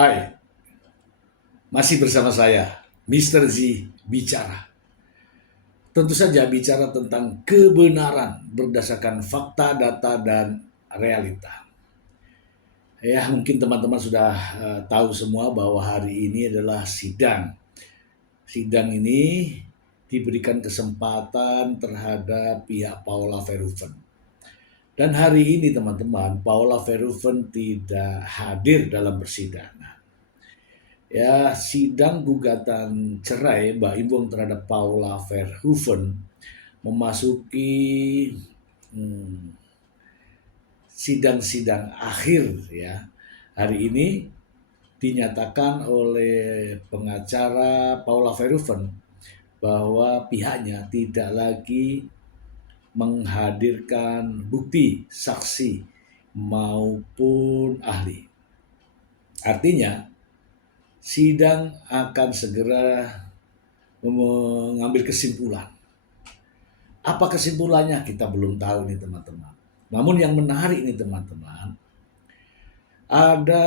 Hai, masih bersama saya, Mr. Z Bicara. Tentu saja bicara tentang kebenaran berdasarkan fakta, data, dan realita. Ya, mungkin teman-teman sudah tahu semua bahwa hari ini adalah sidang. Sidang ini diberikan kesempatan terhadap pihak Paula Verhoeven. Dan hari ini teman-teman, Paula Verhoeven tidak hadir dalam persidangan. Ya, sidang gugatan cerai Mbak Imbong terhadap Paula Verhoeven memasuki sidang-sidang akhir ya. Hari ini dinyatakan oleh pengacara Paula Verhoeven bahwa pihaknya tidak lagi menghadirkan bukti, saksi maupun ahli. Artinya sidang akan segera mengambil kesimpulan. Apa kesimpulannya kita belum tahu nih teman-teman. Namun yang menarik nih teman-teman, ada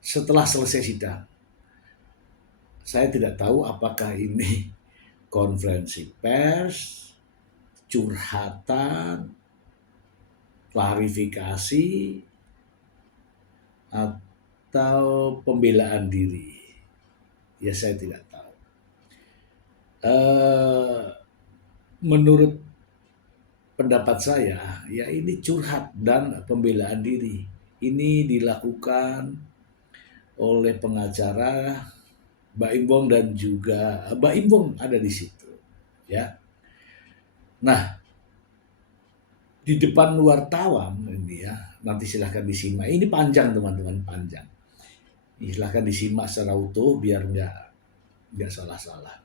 setelah selesai sidang, saya tidak tahu apakah ini konferensi pers, curhatan, klarifikasi, atau pembelaan diri. Ya saya tidak tahu. Menurut pendapat saya, ya ini curhat dan pembelaan diri. Ini dilakukan oleh pengacara Mbak Imbong dan juga Mbak Imbong ada di situ, ya. Nah, di depan wartawan ini ya, nanti silahkan disimak. Ini panjang teman-teman, panjang. Silahkan disimak secara utuh biar nggak salah-salah.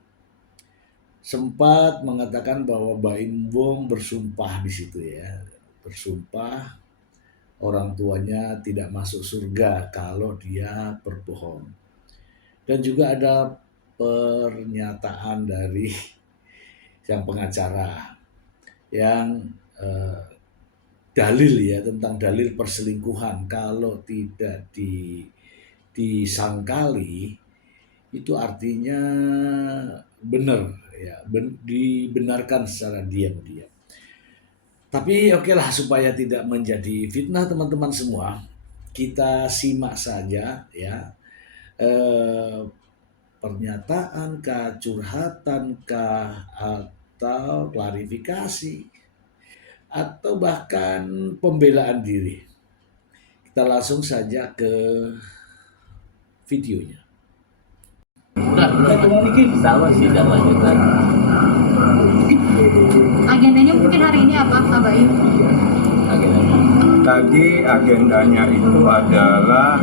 Sempat mengatakan bahwa Mbak Imbong bersumpah di situ ya, bersumpah orang tuanya tidak masuk surga kalau dia berbohong. Dan juga ada pernyataan dari yang pengacara yang dalil ya, tentang dalil perselingkuhan kalau tidak disangkali itu artinya benar ya, dibenarkan secara diam-diam. Tapi oke lah, supaya tidak menjadi fitnah teman-teman semua, kita simak saja ya, pernyataan kah, curhatan kah, atau klarifikasi, atau bahkan pembelaan diri. Kita langsung saja ke videonya. Enggak, belum bikin sama sidang lanjutan. Agendanya mungkin hari ini apa, Pak Bayu? Agendanya. Tadi agendanya itu adalah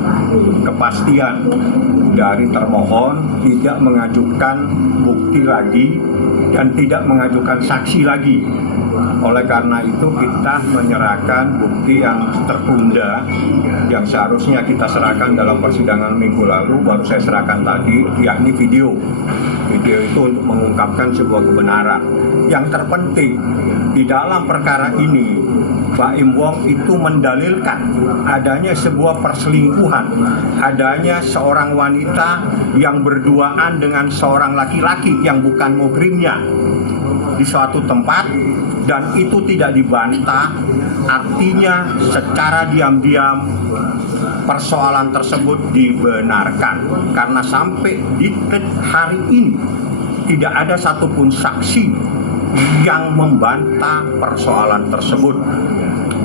kepastian dari termohon tidak mengajukan bukti lagi dan tidak mengajukan saksi lagi. Oleh karena itu kita menyerahkan bukti yang tertunda yang seharusnya kita serahkan dalam persidangan minggu lalu, baru saya serahkan tadi, yakni video. Video itu untuk mengungkapkan sebuah kebenaran. Yang terpenting di dalam perkara ini, Mbak Imbong itu mendalilkan adanya sebuah perselingkuhan, adanya seorang wanita yang berduaan dengan seorang laki-laki yang bukan muhrimnya di suatu tempat, dan itu tidak dibantah. Artinya secara diam-diam persoalan tersebut dibenarkan, karena sampai di hari ini tidak ada satupun saksi yang membantah persoalan tersebut.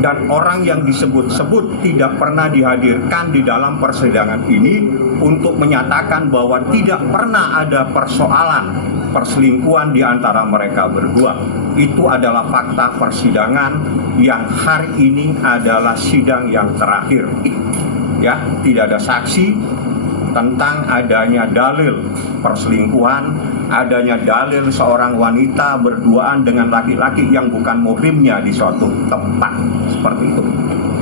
Dan orang yang disebut-sebut tidak pernah dihadirkan di dalam persidangan ini untuk menyatakan bahwa tidak pernah ada persoalan perselingkuhan di antara mereka berdua. Itu adalah fakta persidangan yang hari ini adalah sidang yang terakhir. Ya, tidak ada saksi tentang adanya dalil perselingkuhan, adanya dalil seorang wanita berduaan dengan laki-laki yang bukan muhrimnya di suatu tempat seperti itu.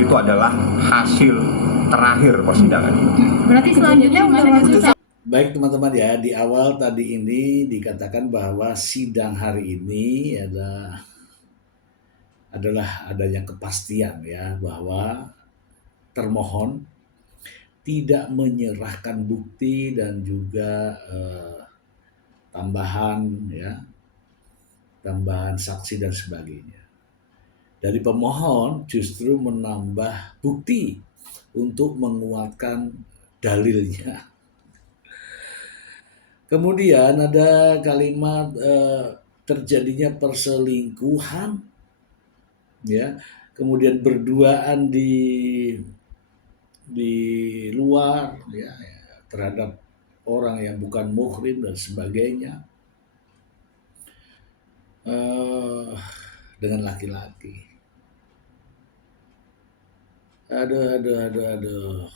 Itu adalah hasil terakhir persidangan. Berarti selanjutnya udah masuk. Baik teman-teman ya, di awal tadi ini dikatakan bahwa sidang hari ini adalah adanya kepastian ya, bahwa termohon tidak menyerahkan bukti dan juga tambahan saksi dan sebagainya. Dari pemohon justru menambah bukti untuk menguatkan dalilnya. Kemudian ada kalimat terjadinya perselingkuhan, ya, kemudian berduaan di luar, ya, terhadap orang yang bukan muhrim dan sebagainya, dengan laki-laki. Aduh.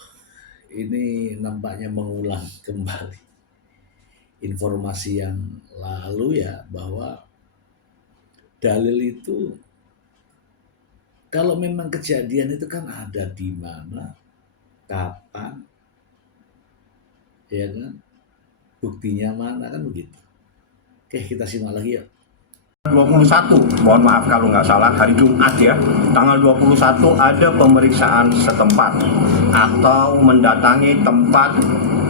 Ini nampaknya mengulang kembali informasi yang lalu, ya, bahwa dalil itu kalau memang kejadian itu kan ada di mana, kapan, ya kan, buktinya mana, kan begitu. Oke, kita simak lagi ya. 21, mohon maaf kalau nggak salah, hari Jumat ya, tanggal 21 ada pemeriksaan setempat atau mendatangi tempat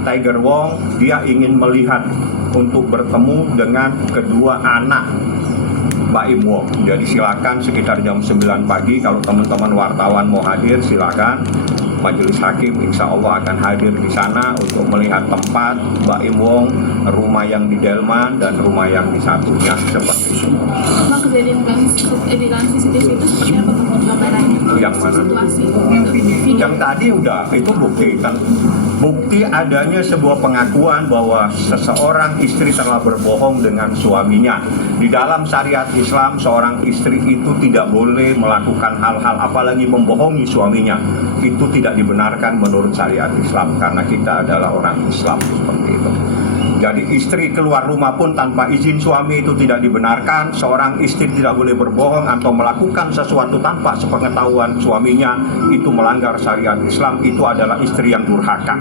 Tiger Wong. Dia ingin melihat untuk bertemu dengan kedua anak Mbak Im Wong. Jadi silakan sekitar jam 9 pagi kalau teman-teman wartawan mau hadir, silakan. Majelis Hakim insya Allah akan hadir di sana untuk melihat tempat Mbak Im Wong, rumah yang di Delman dan rumah yang di satunya, seperti itu. Pak, kejadian CCTV itu seperti apa gambarannya? Yang mana? Situasi. Yang tadi udah, itu bukti kan. Bukti adanya sebuah pengakuan bahwa seseorang istri telah berbohong dengan suaminya. Di dalam syariat Islam, seorang istri itu tidak boleh melakukan hal-hal apalagi membohongi suaminya. Itu tidak dibenarkan menurut syariat Islam karena kita adalah orang Islam, seperti itu. Jadi istri keluar rumah pun tanpa izin suami itu tidak dibenarkan. Seorang istri tidak boleh berbohong atau melakukan sesuatu tanpa sepengetahuan suaminya. Itu melanggar syariat Islam. Itu adalah istri yang durhaka.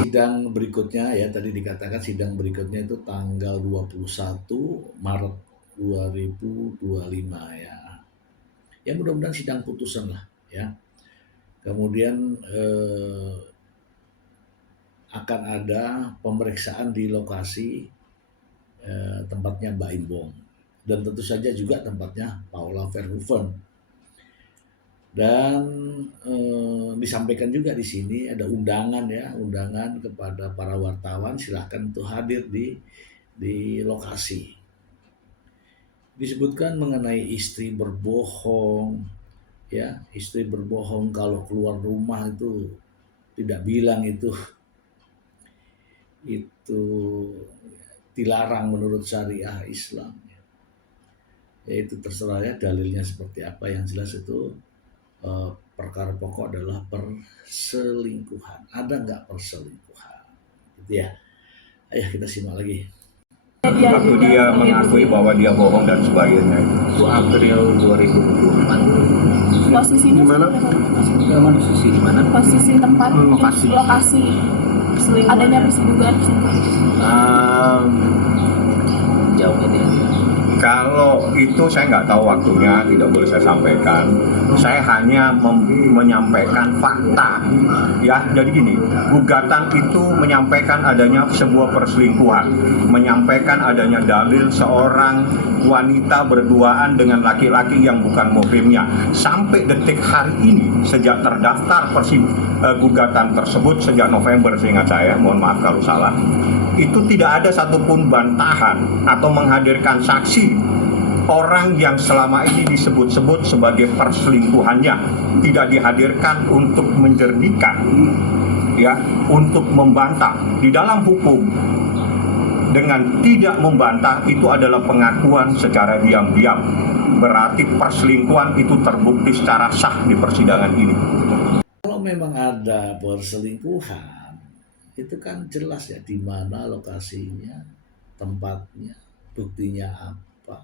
Sidang berikutnya, ya, tadi dikatakan sidang berikutnya itu tanggal 21 Maret 2025, ya. Ya, mudah-mudahan sidang putusan lah, ya. Kemudian akan ada pemeriksaan di lokasi tempatnya Mbak Im Wong, dan tentu saja juga tempatnya Paula Verhoeven. Dan disampaikan juga di sini ada undangan, ya, undangan kepada para wartawan, silahkan untuk hadir di lokasi. Disebutkan mengenai istri berbohong, ya, istri berbohong kalau keluar rumah itu tidak bilang itu dilarang menurut syariah Islam. Ya, itu terserah, ya, dalilnya seperti apa. Yang jelas itu perkara pokok adalah perselingkuhan. Ada nggak perselingkuhan? Gitu ya. Ayo kita simak lagi. Waktu dia mengakui bahwa dia bohong dan sebagainya. Itu April 2024. Posisinya Di mana? Posisi di mana? Posisi tempat, lokasi adanya dugaan perselingkuhan. Jauh ini. Kalau itu saya nggak tahu waktunya, tidak boleh saya sampaikan. Saya hanya menyampaikan fakta, ya. Jadi gini, gugatan itu menyampaikan adanya sebuah perselingkuhan, menyampaikan adanya dalil seorang wanita berduaan dengan laki-laki yang bukan muhrimnya. Sampai detik hari ini, sejak terdaftar gugatan tersebut sejak November seingat saya, mohon maaf kalau salah, itu tidak ada satupun bantahan atau menghadirkan saksi orang yang selama ini disebut-sebut sebagai perselingkuhannya, tidak dihadirkan untuk menjernihkan, ya, untuk membantah. Di dalam hukum, dengan tidak membantah itu adalah pengakuan secara diam-diam, berarti perselingkuhan itu terbukti secara sah di persidangan ini. Kalau memang ada perselingkuhan, itu kan jelas, ya, di mana lokasinya, tempatnya, buktinya apa.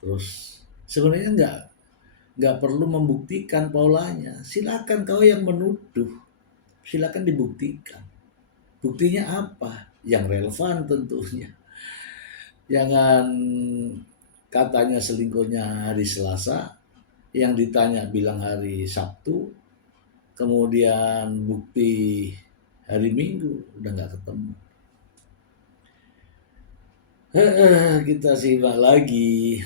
Terus sebenarnya nggak perlu membuktikan Paulanya. Silakan kau yang menuduh, silakan dibuktikan. Buktinya apa? Yang relevan tentunya. Jangan katanya selingkuhnya hari Selasa, yang ditanya bilang hari Sabtu, kemudian bukti hari Minggu, udah nggak ketemu. Kita simak lagi.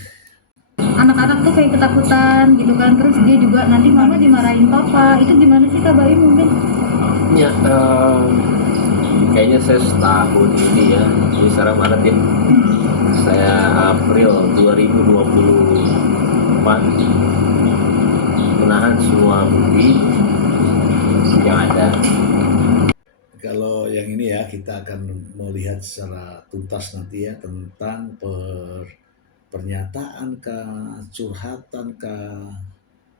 Anak-anak tuh kayak ketakutan gitu kan, terus dia juga nanti mama dimarahin papa. Itu gimana sih Kak Baim mungkin? Ya, kayaknya saya setahun ini ya, ini sekarang Maret ya, saya April 2024 menahan semua bukti yang ada. Kalau yang ini ya, kita akan melihat secara tuntas nanti ya tentang pernyataan kah, curhatan kah,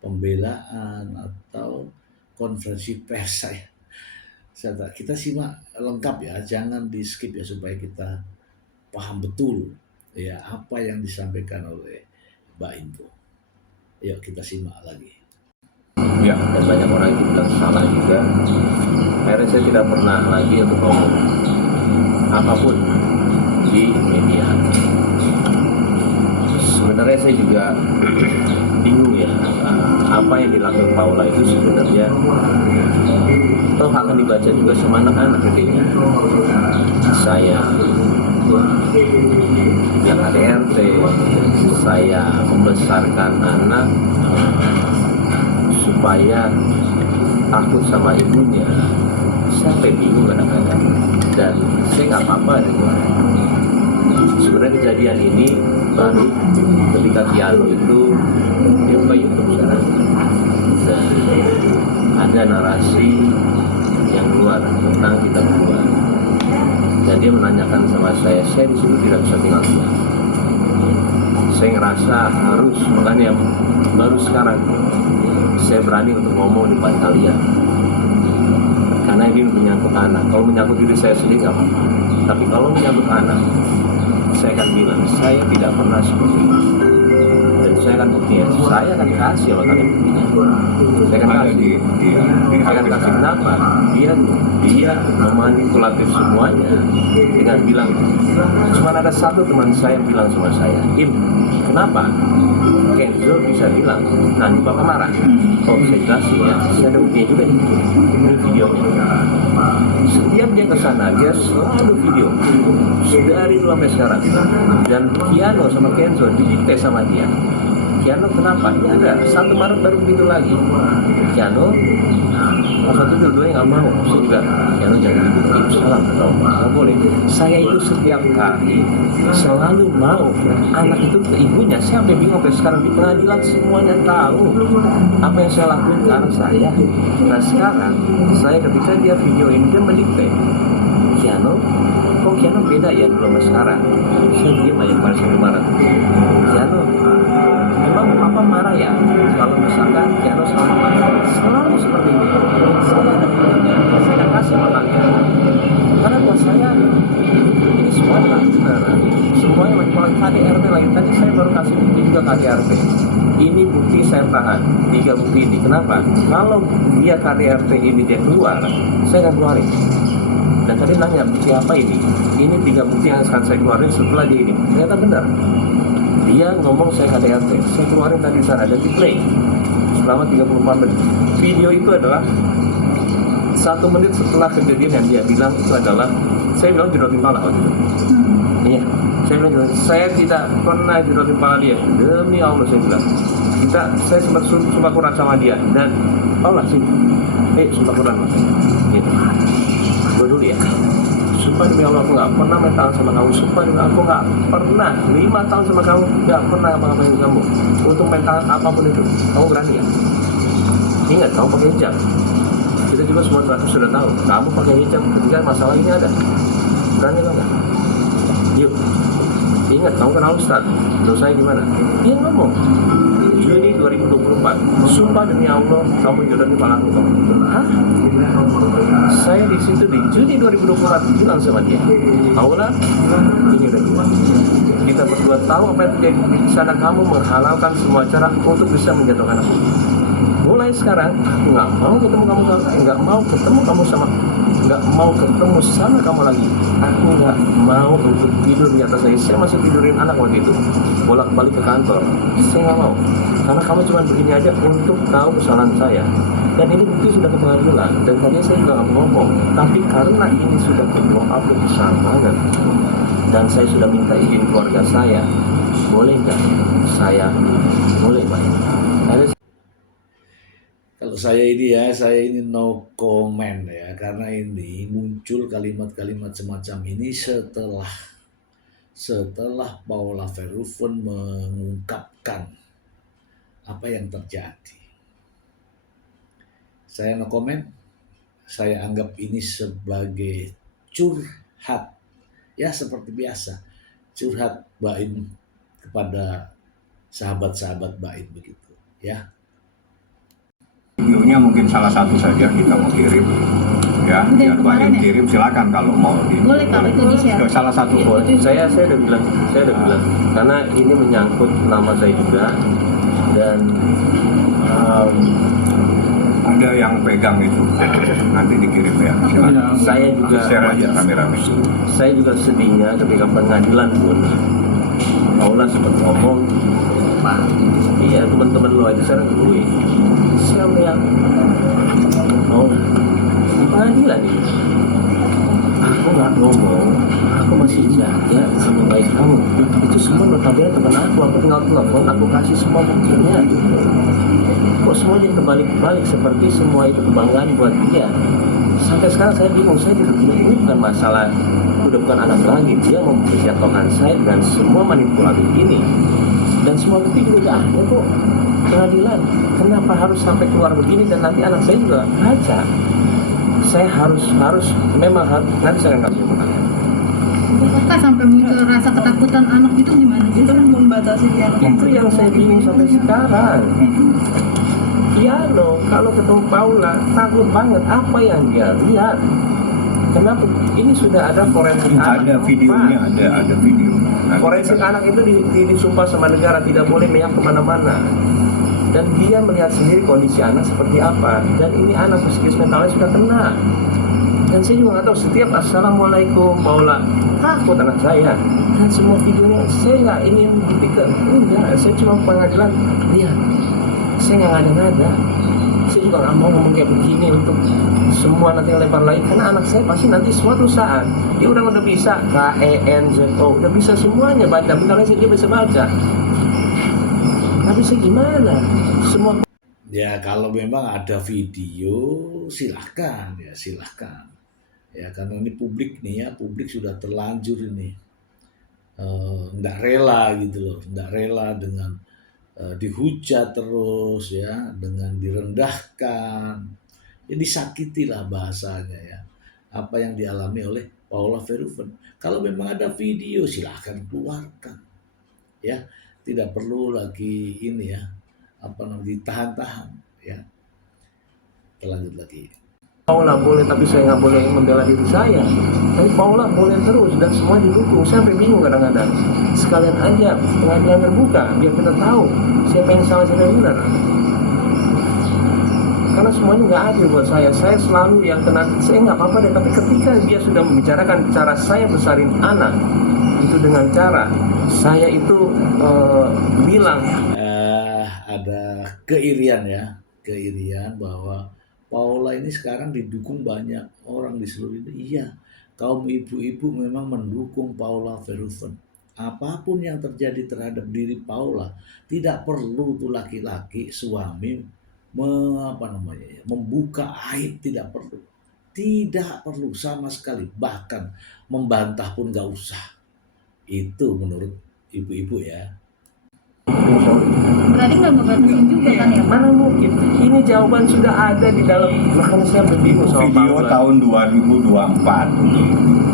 pembelaan atau konferensi pers saya. Kita simak lengkap ya, jangan di skip ya supaya kita paham betul ya apa yang disampaikan oleh Mbak Info. Yuk kita simak lagi. Ya, dan banyak orang yang bilang salah juga. Akhirnya saya tidak pernah lagi untuk ngomong apapun di media. Sebenarnya saya juga bingung ya, apa yang dilakukan Paula itu sebenarnya toh akan dibaca juga sama anak-anak gedenya. Saya yang KDRT, saya membesarkan anak supaya takut sama ibunya, sampai bingung kadang-kadang. Dan saya nggak apa-apa dengan sebenarnya kejadian ini baru ketika Kiano itu dia buka YouTube sekarang, dan ada narasi yang keluar tentang kita berdua, dan dia menanyakan sama saya di situ tidak bisa tinggal diam. Saya ngerasa harus, makanya baru sekarang saya berani untuk ngomong di depan kalian, karena ini menyangkut anak. Kalau menyangkut diri saya sendiri nggak apa-apa, tapi kalau menyangkut anak, saya akan bilang saya tidak pernah seperti itu, dan saya akan buktinya. Saya akan kasih sama kalian buktinya. Saya akan kasih. Saya akan kasih kenapa dia memanipulatif semuanya dengan bilang, cuma ada satu teman saya yang bilang sama saya, Im, kenapa Kenzo bisa bilang nanti bapak marah? Oh, saya jelasin ya, saya ada buktinya juga ini videonya. Setiap dia ke sana dia selalu video dari dulu sampai sekarang, dan Kiano sama Kenzo didikte sama dia. Kiano kenapa? Ini ada 1 Maret baru begitu lagi. Kiano waktu itu dua-duanya nggak mau. Saya juga, Kiano jangan dibuka salam atau nggak boleh. Saya itu setiap hari selalu mau anak itu ke ibunya. Saya sampai bingung sampai sekarang di pengadilan semuanya tahu apa yang saya lakuin ke anak saya. Nah sekarang saya ketika dia video ini dia mendikte, Kiano, kok Kiano beda ya dulu sama sekarang? Saya diam aja pada 1 Maret. Kiano, memang papa marah ya kalau misalkan Kiano sama mama selalu seperti ini. Saya ada videonya, saya akan kasih makanya. Karena buat saya ini semua benar. Semuanya manipulasi KDRT lagi. Tadi saya baru kasih bukti juga KDRT. Ini bukti saya tahan 3 bukti ini. Kenapa? Kalau dia KDRT ini dia keluar, saya akan keluarin. Dan tadi nanya bukti apa ini? Ini 3 bukti yang akan saya keluarin setelah dia ini. Ternyata benar. Dia ngomong saya KDRT, saya keluarin tadi di sana, ada di play selama 34 menit. Video itu adalah 1 menit setelah kejadian yang dia bilang itu adalah, saya bilang jerotin pala waktu itu. Iya, saya bilang saya tidak pernah jerotin pala dia, demi Allah saya bilang. Saya sempat sumpah Quran sama dia, dan Allah sih, sumpah Quran gitu. Gue dulu ya, sumpah demi Allah aku nggak pernah main tangan sama kamu, sumpah demi aku nggak pernah 5 tahun sama kamu, nggak pernah ngapa-ngapain kamu untuk main tangan apapun itu. Kamu berani ya? Ingat, kamu pakai hijab. Kita juga semua sudah tahu, kamu pakai hijab ketika masalah ini ada. Berani apa enggak? Yuk, ingat, kamu kenal Ustaz, dosanya gimana? Dia ngomong Juni 2024, sumpah demi Allah kamu jodoh di palaku kamu. Hah? Saya di situ di Juni 2024 bilang sama dia, Paula, ini udah gimana? Kita berdua tahu apa yang terjadi di sana. Kamu menghalalkan semua cara untuk bisa menjatuhkan aku. Mulai sekarang, nggak mau ketemu kamu sama nggak mau ketemu sama kamu lagi. Aku nggak mau untuk tidur di atas saya masih tidurin anak waktu itu, bolak-balik ke kantor. Saya nggak mau, karena kamu cuma begini aja untuk tahu kesalahan saya. Dan ini bukti sudah ke pengadilan, dan tadi saya juga nggak ngomong. Tapi karena ini sudah blow up besar banget, dan saya sudah minta izin keluarga saya, boleh nggak saya boleh main? Kalau saya ini no comment ya, karena ini muncul kalimat-kalimat semacam ini setelah Paula Verhoeven mengungkapkan apa yang terjadi. Saya no comment, saya anggap ini sebagai curhat, ya seperti biasa, curhat Baim kepada sahabat-sahabat Baim begitu, ya. Videonya mungkin salah satu saja kita mau kirim, ya. Udah Biar kemarin Baim ya? kirim, silakan kalau mau di. Boleh Pak, itu di-share. Ke salah satu. Boleh. Saya udah bilang, karena ini menyangkut nama saya juga, dan Ada yang pegang itu, nanti dikirim ya. Silakan. saya juga Share aja rame-rame. saya juga sedihnya ketika pengadilan pun Paula sempat ngomong, Pak, iya teman-teman lo itu sekarang gue siapa yang Paula di pengadilan ini aku nggak ngomong, aku masih jaga sama baik kamu. Itu semua notabene teman aku tinggal telepon, aku kasih semua buktinya. Kok semua jadi kebalik-balik seperti semua itu kebanggaan buat dia. Sampai sekarang saya bingung, saya tidak, ini bukan masalah, udah bukan anak lagi, dia memperjatuhkan saya dengan semua manipulatif ini. Dan semua bukti juga udah ada kok pengadilan. Kenapa harus sampai keluar begini, dan nanti anak saya juga baca. Saya harus memang harus, nanti saya akan kasih pertanyaan. Apakah sampai muncul rasa ketakutan anak itu gimana sih? Itu kan membatasi dia. Itu yang saya bingung sampai sekarang. Iya loh, kalau ketemu Paula takut banget apa yang dia lihat. Kenapa? Ini sudah ada forensik anak. Ada videonya, ada video. Forensik anak itu disumpah sama negara tidak boleh melihat kemana-mana. Dan dia melihat sendiri kondisi anak seperti apa. Dan ini anak psikis mentalnya sudah kena. Dan saya juga nggak tahu, setiap assalamualaikum Paula takut anak saya. Dan semua videonya saya nggak ingin buktikan, enggak, saya cuma pengadilan lihat. Saya nggak ngada-ngada. Saya juga nggak mau ngomong kayak begini untuk semua nanti lempar lagi, karena anak saya pasti nanti suatu saat dia udah bisa KENZO, udah bisa semuanya baca, bentar lagi dia bisa baca. Tapi saya gimana? Semua Ya kalau memang ada video silahkan ya, karena ini publik nih ya, publik sudah terlanjur ini nggak rela gitu loh, nggak rela dengan dihujat terus ya, dengan direndahkan, ya disakitilah bahasanya ya, apa yang dialami oleh Paula Verhoeven. Kalau memang ada video silahkan keluarkan ya, tidak perlu lagi ini ya, apa namanya, ditahan-tahan ya. Kita lanjut lagi. Paula boleh, tapi saya nggak boleh membela diri saya. Tapi Paula boleh terus dan semua didukung. Saya sampai bingung kadang-kadang. Sekalian aja pengadilan terbuka biar kita tahu siapa yang salah, siapa yang benar. Karena semuanya nggak adil buat saya. Saya selalu yang kena. Saya nggak apa-apa deh. Tapi ketika dia sudah membicarakan cara saya besarin anak itu dengan cara saya itu bilang ada keirian bahwa Paula ini sekarang didukung banyak orang di seluruh Indonesia. Iya, kaum ibu-ibu memang mendukung Paula Verhoeven. Apapun yang terjadi terhadap diri Paula, tidak perlu tuh laki-laki suami membuka aib, tidak perlu sama sekali, bahkan membantah pun gak usah. Itu menurut ibu-ibu ya. Berarti nggak ngebatasin juga kan ya? Mana mungkin? Ini jawaban sudah ada di dalam. Makanya saya berbingung sama Video Paula. tahun 2024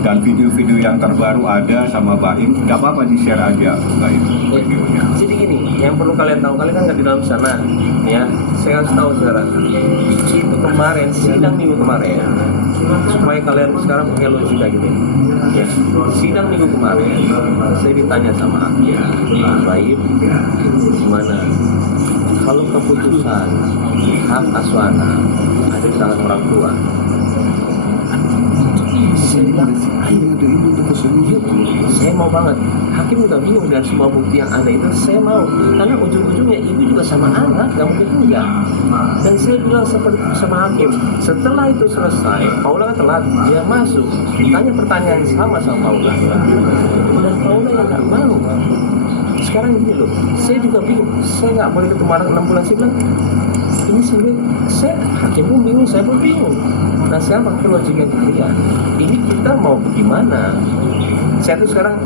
dan video-video yang terbaru ada sama Baim. Gak apa-apa di-share aja Baim videonya. Jadi gini, yang perlu kalian tahu, kalian kan nggak di dalam sana, ya. Saya kasih tahu sekarang. Itu kemarin sidang minggu kemarin, supaya kalian sekarang punya logika gitu. Ya, sidang minggu kemarin, saya ditanya sama Baim, gimana kalau keputusan hak asuh anak ada di tangan orang tua, saya bilang, ayo yuk, saya mau banget. Hakim juga bingung dengan semua bukti yang ada itu. Saya mau, karena ujung-ujungnya ibu juga sama anak, gak mungkin enggak. Dan saya bilang seperti sama hakim, setelah itu selesai, Paula kan telat, dia masuk, tanya pertanyaan sama Paula, dan Paula yang gak mau. Sekarang gini loh, saya juga bingung, saya nggak boleh ketemu anak 6 bulan. Saya bilang, ini saya hakim pun bingung, saya pun bingung. Nah, saya pakai logiknya kalian, ini kita mau gimana? Saya tuh sekarang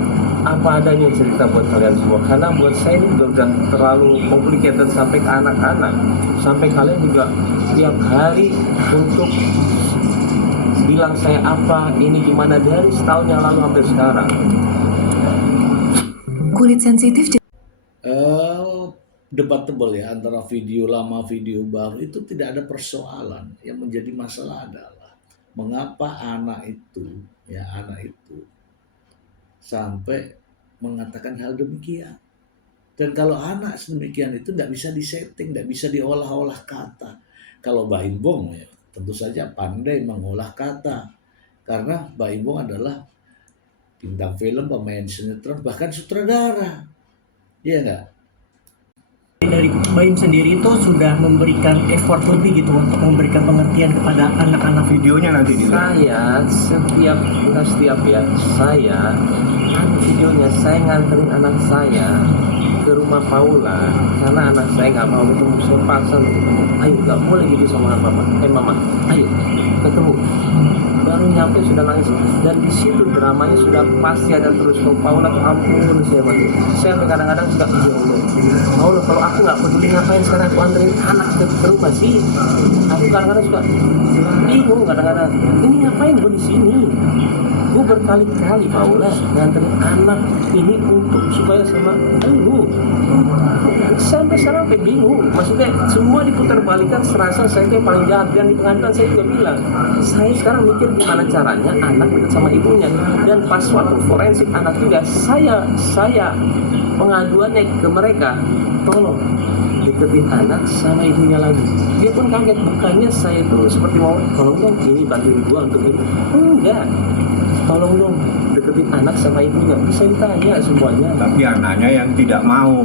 apa adanya cerita buat kalian semua, karena buat saya ini udah terlalu complicated sampai ke anak-anak, sampai kalian juga tiap hari untuk bilang saya apa, ini gimana, dari setahun yang lalu sampai sekarang. Kulit sensitif Debatable ya antara video lama video baru itu tidak ada persoalan. Yang menjadi masalah adalah mengapa anak itu sampai mengatakan hal demikian. Dan kalau anak sedemikian itu nggak bisa disetting, nggak bisa diolah-olah kata. Kalau Baim Bong ya tentu saja pandai mengolah kata, karena Baim Bong adalah bintang film, pemain sinetron, bahkan sutradara, iya nggak? Dari Baim sendiri itu sudah memberikan effort lebih gitu untuk memberikan pengertian kepada anak-anak. Videonya nanti Saya ada videonya, saya nganterin anak saya ke rumah Paula karena anak saya nggak mau ketemu. Saya paksa, ayo nggak boleh gitu sama mama, ayo ketemu. Baru nyampe sudah nangis, dan di situ dramanya sudah pasti ada terus. Kalau Paula, ampun, saya kadang-kadang suka Paula, kalau aku nggak peduli ngapain sekarang aku anterin anak ke rumah sih. Aku kadang-kadang suka bingung, kadang-kadang ini ngapain gue di sini. Gue berkali-kali Paula nganterin anak ini untuk supaya sama lu. Sampai bingung, maksudnya semua diputar balikan, serasa saya yang paling jahat. Dan di pengadilan saya juga bilang, saya sekarang mikir gimana caranya anak dekat sama ibunya. Dan pas waktu forensik anak juga, saya pengaduannya ke mereka, tolong deketin anak sama ibunya lagi. Dia pun kaget, bukannya saya itu seperti mau tolong dong ini bantuin gua untuk ini, enggak, tolong dong deketin anak sama ibunya. Bisa ditanya semuanya. Tapi anaknya yang tidak mau.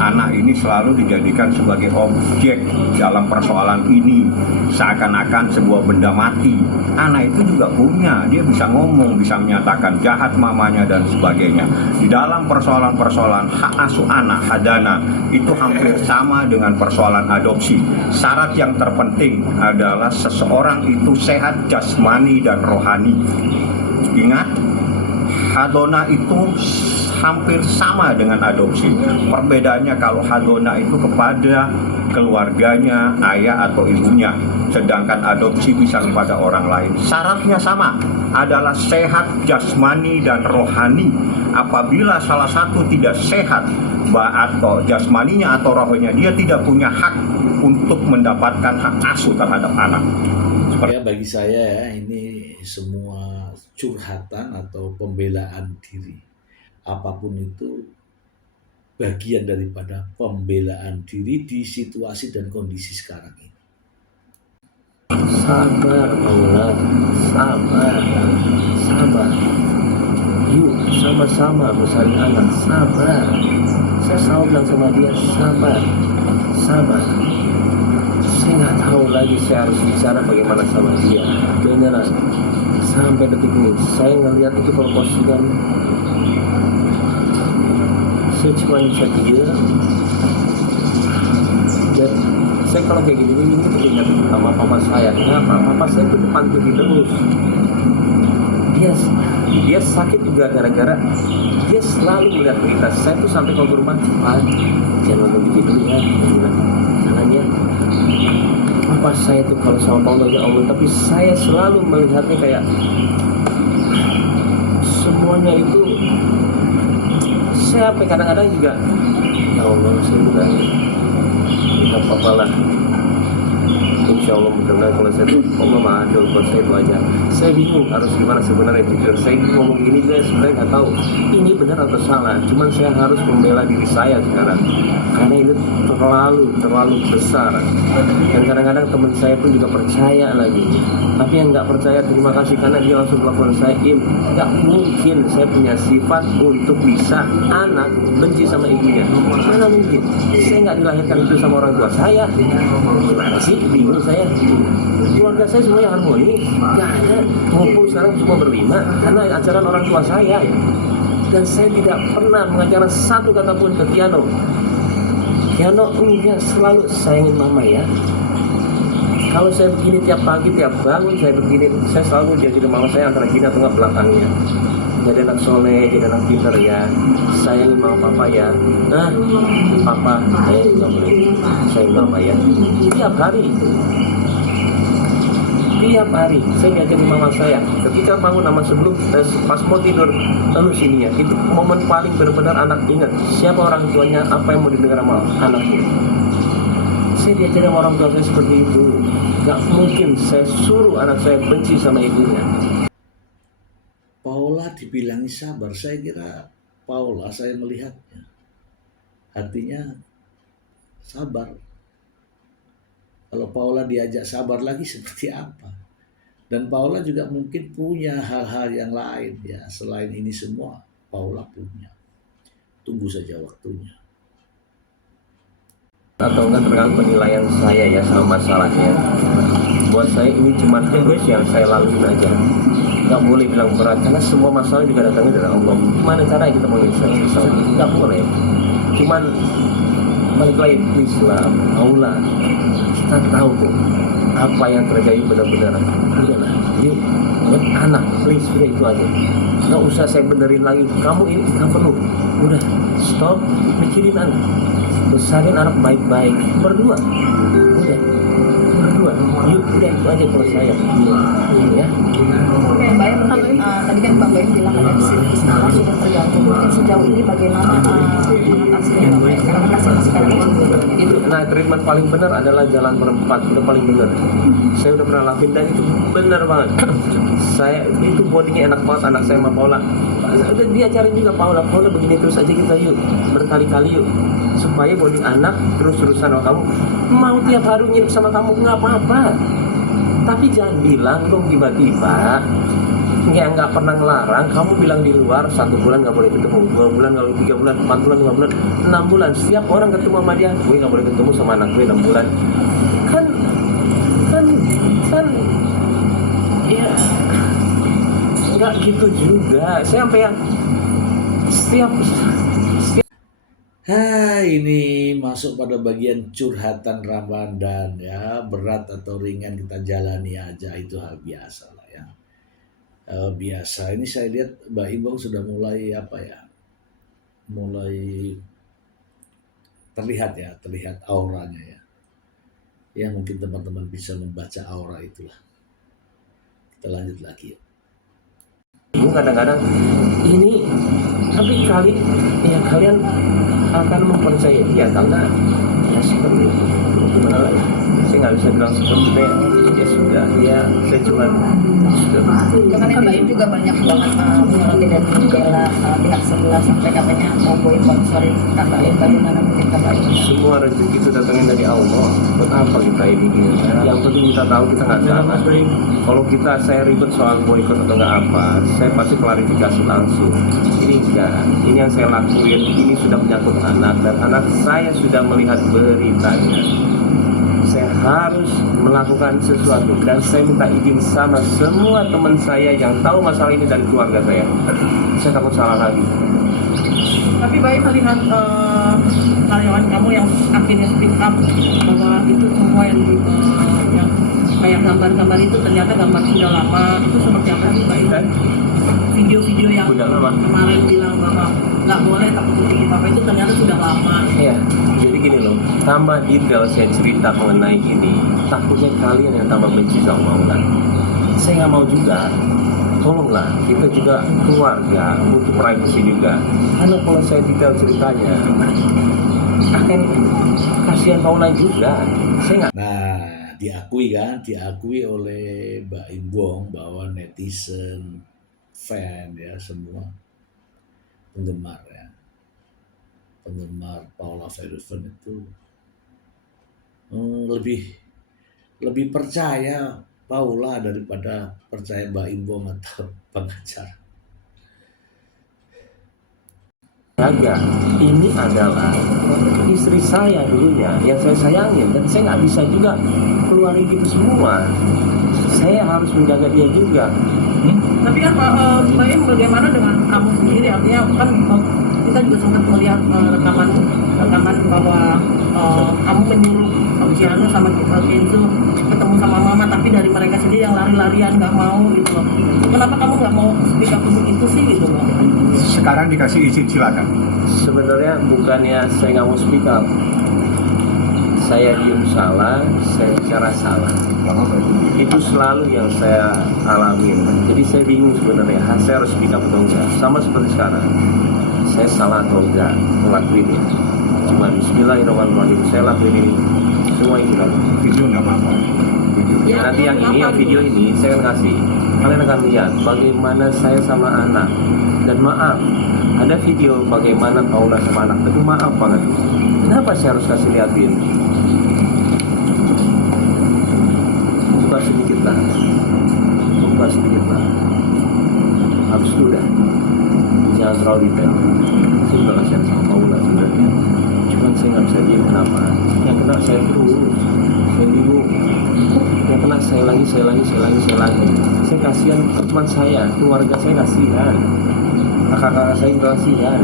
Anak ini selalu dijadikan sebagai objek dalam persoalan ini, seakan-akan sebuah benda mati. Anak itu juga punya, dia bisa ngomong, bisa menyatakan jahat mamanya dan sebagainya. Di dalam persoalan-persoalan hak asuh anak, hadana, itu hampir sama dengan persoalan adopsi. Syarat yang terpenting adalah seseorang itu sehat jasmani dan rohani. Ingat, hadona itu hampir sama dengan adopsi. Perbedaannya kalau hadona itu kepada keluarganya, ayah atau ibunya, sedangkan adopsi bisa kepada orang lain. Syaratnya sama, adalah sehat jasmani dan rohani. Apabila salah satu tidak sehat, atau jasmaninya atau rohaninya, dia tidak punya hak untuk mendapatkan hak asuh terhadap anak. Ya, bagi saya ya, ini semua curhatan atau pembelaan diri. Apapun itu bagian daripada pembelaan diri di situasi dan kondisi sekarang ini. Sabar Paula, sabar. Yuk sama-sama besarin anak, sabar. Saya selalu bilang sama dia, sabar. Saya nggak tahu lagi saya harus bicara bagaimana sama dia. Beneran, sampai detik ini saya ngeliat itu kalau postingan, saya cuma bisa dia. Dan saya kalau kayak gini ingat sama papa saya. Kenapa? Papa saya itu depan TV terus. Dia sakit juga gara-gara dia selalu melihat berita. Saya tuh sampai kalau ke rumah, Pak, jangan nonton TV dulu ya. Jangan ya. Papa saya tuh kalau sama Paula, ya Allah, tapi saya selalu melihatnya kayak semuanya itu. Saya sampai kadang-kadang juga, ya Allah, saya juga minta Papa lah, insya Masya Allah, benar kalau saya tuh Allah maha adil buat saya itu aja. Saya bingung harus gimana sebenarnya, jujur. Saya ngomong gini saya sebenarnya nggak tahu ini benar atau salah. Cuman saya harus membela diri saya sekarang karena ini terlalu besar. Dan kadang-kadang teman saya pun juga percaya lagi. Tapi yang nggak percaya terima kasih karena dia langsung telepon saya, nggak mungkin saya punya sifat untuk bisa anak benci sama ibunya. Mana mungkin? Saya nggak dilahirkan itu sama orang tua saya. Gimana sih? Bingung saya. Keluarga saya semuanya harmonis, nggak ada ngumpul sekarang semua berlima karena ajaran orang tua saya. Dan saya tidak pernah mengajarkan satu kata pun ke Kiano. Kiano enggak, selalu sayangin mama ya. Kalau saya begini tiap pagi, tiap bangun saya begini, saya selalu jadi mama saya antara gini atau nggak belakangnya. Jadi anak soleh, jadi anak pintar ya. Sayangin mama papa ya. Nah, papa, nggak boleh. Sayang mama ya. Tiap hari, saya ngajarin mama saya. Ketika bangun sama sebelum, pas mau tidur, lalu sininya. Itu momen paling benar-benar anak ingat siapa orang tuanya, apa yang mau didengar sama anaknya. Saya diajarin sama orang tua saya seperti itu. Gak mungkin saya suruh anak saya benci sama ibunya. Paula dibilangi sabar, saya kira Paula, saya melihatnya hatinya sabar. Kalau Paula diajak sabar lagi seperti apa? Dan Paula juga mungkin punya hal-hal yang lain ya, selain ini semua Paula punya. Tunggu saja waktunya. Atau enggak tergantung penilaian saya ya sama masalahnya. Buat saya ini cuma terus yang saya lalui aja. Gak boleh bilang berat karena semua masalah juga datangnya dari Allah. Gimana caranya kita menyelesaikan? Gak boleh. Cuman balik lagi Islam, Allah kita tahu kok apa yang terjadi benar-benar. Udahlah, yuk buat anak, please, udah itu aja. Gak usah saya benerin lagi. Kamu ini gak perlu. Udah, stop mikirin anak. Besarin anak baik-baik berdua, yuk udah itu aja kalau saya ya. Oke, Mbak Em, tadi kan Bang Baim bilang ada Islam sudah terganggu. Mungkin sejauh ini bagaimana mengatasinya Bang Baim? Karena masih sekarang Itu, nah treatment paling benar adalah jalan berempat, udah paling benar. Saya udah pernah lakuin dan itu benar banget. Saya itu bodinya enak banget, anak saya sama Paula. Udah diajarin juga Paula begini terus aja kita yuk, berkali-kali yuk, supaya body anak terus-terusan sama kamu. Mau tiap hari nginep sama kamu nggak apa-apa, tapi jangan bilang dong tiba-tiba nggak pernah ngelarang. Kamu bilang di luar 1 bulan nggak boleh ketemu, 2 bulan nggak boleh, 3 bulan, 4 bulan, 5 bulan, 6 bulan. Setiap orang ketemu sama dia, gue nggak boleh ketemu sama anak gue 6 bulan. Kan ya nggak gitu juga. Saya sampai yang setiap Ini masuk pada bagian curhatan Ramadan ya, berat atau ringan kita jalani aja, itu hal biasa lah ya. Biasa. Ini saya lihat Mbak Imbong sudah mulai mulai terlihat auranya ya. Ya mungkin teman-teman bisa membaca aura itulah. Kita lanjut lagi ya. Kadang-kadang ini, tapi kalian akan mempercayai dia karena ya seperti itu. Gimana lagi? Saya nggak bisa bilang seperti itu ya sudah ya, saya cuma sudah. Karena Mbak Im juga banyak banget mengalami dan membela pihak sebelah sampai katanya mau sponsorin Kakak Im. Bagaimana mungkin Kakak Im? Semua rezeki itu datangnya dari Allah. Buat apa kita ini? Yang penting kita tahu kita nggak salah. Kalau saya ribet soal boikot atau nggak apa, saya pasti klarifikasi langsung. Ini enggak, ini yang saya lakuin, ini sudah menyangkut anak dan anak saya sudah melihat beritanya. Saya harus melakukan sesuatu dan saya minta izin sama semua teman saya yang tahu masalah ini dari keluarga saya. Saya takut salah lagi. Tapi baik melihat karyawan kamu yang akhirnya speak up bahwa itu semua yang kayak gambar-gambar itu ternyata gambar sudah lama. Itu seperti apa sih Mbak Im? Video-video yang Sudah lama. kemarin bilang bahwa nggak boleh takut bikin apa itu ternyata sudah lama. Iya, jadi gini loh, tambah detail saya cerita mengenai ini, takutnya kalian yang tambah benci sama Maulana. Saya nggak mau juga. Tolonglah, kita juga keluarga, butuh privacy juga. Karena kalau saya detail ceritanya, akan kasihan Maulana juga. Saya nggak. Nah, diakui oleh Mbak Imbong bahwa netizen, fan ya, semua penggemar ya, penggemar Paula Verhoeven itu lebih lebih percaya Paula daripada percaya Mbak Imbong atau pengacara. Jaga, ini adalah istri saya dulunya yang saya sayangin, dan saya nggak bisa juga keluarin itu semua. Saya harus menjaga dia juga. Tapi kan Mbak Im, bagaimana dengan kamu sendiri? Artinya kan kita juga sempat melihat rekaman bahwa kamu menyuruh Ciano sama Kenzo ketemu sama Mama, tapi dari mereka sendiri yang lari-larian nggak mau gitu loh. Kenapa kamu nggak mau speak up untuk itu sih gitu loh? Sekarang dikasih izin, silakan. Sebenarnya bukannya saya nggak mau speak up. Saya diem salah, saya bicara salah. Itu selalu yang saya alamin. Jadi saya bingung sebenarnya, saya harus speak up atau enggak. Sama seperti sekarang, saya salah atau enggak ngelakuinnya. Cuma bismillahirrahmanirrahim, saya lakuin ini. Semua itu kan. Video nggak apa-apa. Ya, nanti yang ini, yang video ini saya akan kasih. Kalian akan lihat bagaimana saya sama anak. Dan maaf, ada video bagaimana Paula sama anak. Tapi maaf banget, kenapa saya harus kasih liatin? Buka sedikit lah. Habis itu udah. Jangan terlalu detail. Saya udah kasihan sama Paula sebenarnya. Cuman saya nggak bisa diem, kenapa? Yang kena saya terus. Saya bingung. Yang kena saya lagi. Saya kasihan ke teman saya, keluarga saya kasihan. Kakak-kakak saya juga kasihan.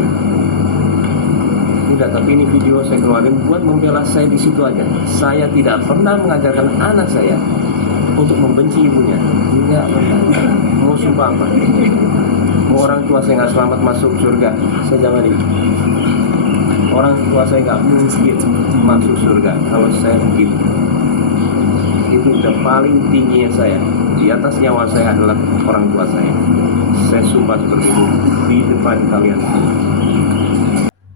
Udah, tapi ini video saya keluarin buat membela saya di situ aja. Saya tidak pernah mengajarkan anak saya untuk membenci ibunya. Enggak pernah. Mau sumpah apa? Mau orang tua saya nggak selamat masuk surga, saya jangan ini. Orang tua saya nggak mungkin masuk surga kalau saya begitu. Itu udah paling tingginya saya. Di atas nyawa saya adalah orang tua saya. Saya sumpah seperti itu di depan kalian semua.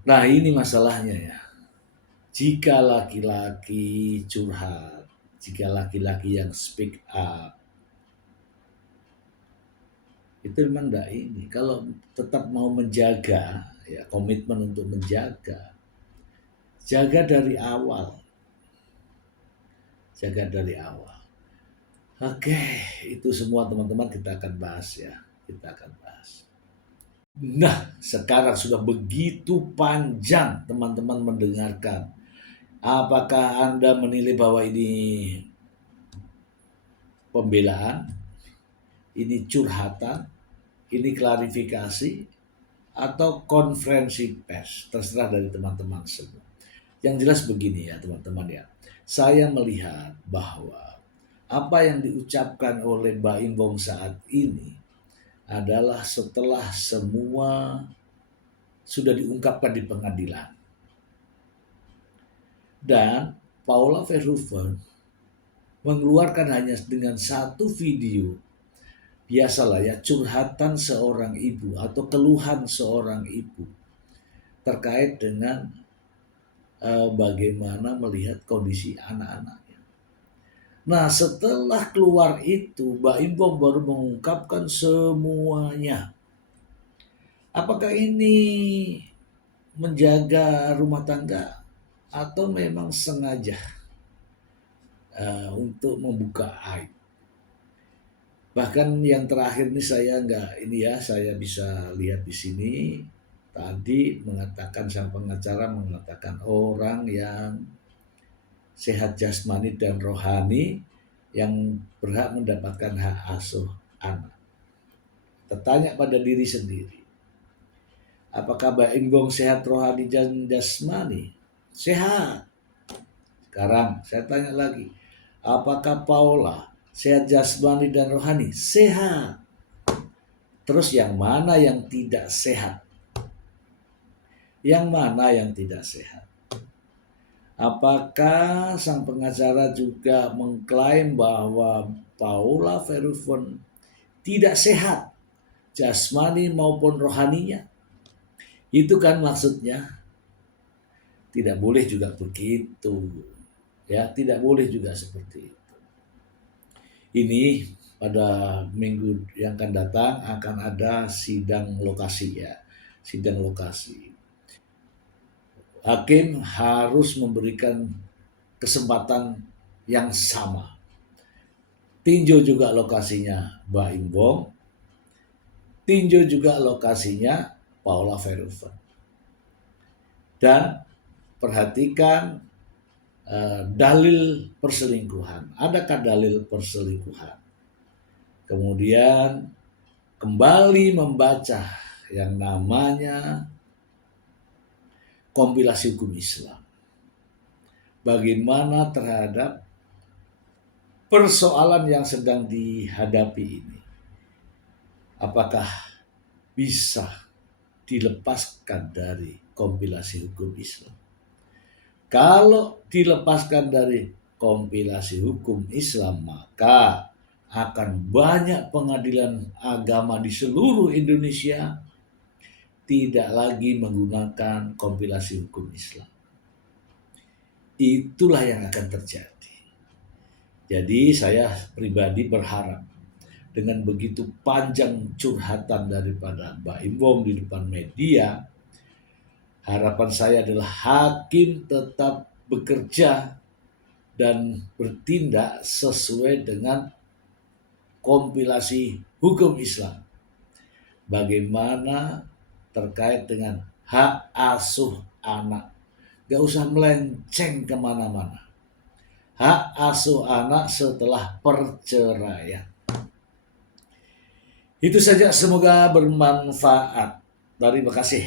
Nah, ini masalahnya ya. Jika laki-laki curhat, jika laki-laki yang speak up, itu memang enggak ini. Kalau tetap mau menjaga, ya komitmen untuk menjaga, jaga dari awal. Jaga dari awal. Oke, itu semua teman-teman kita akan bahas ya. Kita akan bahas. Nah, sekarang sudah begitu panjang teman-teman mendengarkan. Apakah Anda menilai bahwa ini pembelaan, ini curhatan, ini klarifikasi, atau konferensi pers? Terserah dari teman-teman semua. Yang jelas begini ya teman-teman ya. Saya melihat bahwa apa yang diucapkan oleh Mbak Imbong saat ini adalah setelah semua sudah diungkapkan di pengadilan. Dan Paula Verhoeven mengeluarkan hanya dengan satu video. Biasalah ya, curhatan seorang ibu atau keluhan seorang ibu terkait dengan bagaimana melihat kondisi anak-anaknya. Nah, setelah keluar itu, Mbak Imbong baru mengungkapkan semuanya. Apakah ini menjaga rumah tangga atau memang sengaja untuk membuka aib? Bahkan yang terakhir ini saya saya bisa lihat di sini tadi mengatakan, sang pengacara mengatakan orang yang sehat jasmani dan rohani yang berhak mendapatkan hak asuh anak. Tertanya pada diri sendiri, apakah Mbak Imbong sehat rohani dan jasmani? Sehat. Sekarang saya tanya lagi, apakah Paula sehat jasmani dan rohani? Sehat. Terus yang mana yang tidak sehat? Yang mana yang tidak sehat? Apakah sang pengacara juga mengklaim bahwa Paula Verhoeven tidak sehat jasmani maupun rohaninya? Itu kan maksudnya. Tidak boleh juga begitu. Ya, tidak boleh juga seperti itu. Ini pada minggu yang akan datang akan ada sidang lokasi ya, sidang lokasi. Hakim harus memberikan kesempatan yang sama. Tinjau juga lokasinya Baim Wong, tinjau juga lokasinya Paula Verhoeven. Dan perhatikan dalil perselingkuhan. Adakah dalil perselingkuhan? Kemudian kembali membaca yang namanya kompilasi hukum Islam. Bagaimana terhadap persoalan yang sedang dihadapi ini? Apakah bisa dilepaskan dari kompilasi hukum Islam? Kalau dilepaskan dari kompilasi hukum Islam, maka akan banyak pengadilan agama di seluruh Indonesia tidak lagi menggunakan kompilasi hukum Islam. Itulah yang akan terjadi. Jadi saya pribadi berharap dengan begitu panjang curhatan daripada Baim Wong di depan media, harapan saya adalah hakim tetap bekerja dan bertindak sesuai dengan kompilasi hukum Islam. Bagaimana terkait dengan hak asuh anak. Gak usah melenceng kemana-mana. Hak asuh anak setelah perceraian. Itu saja, semoga bermanfaat. Terima kasih.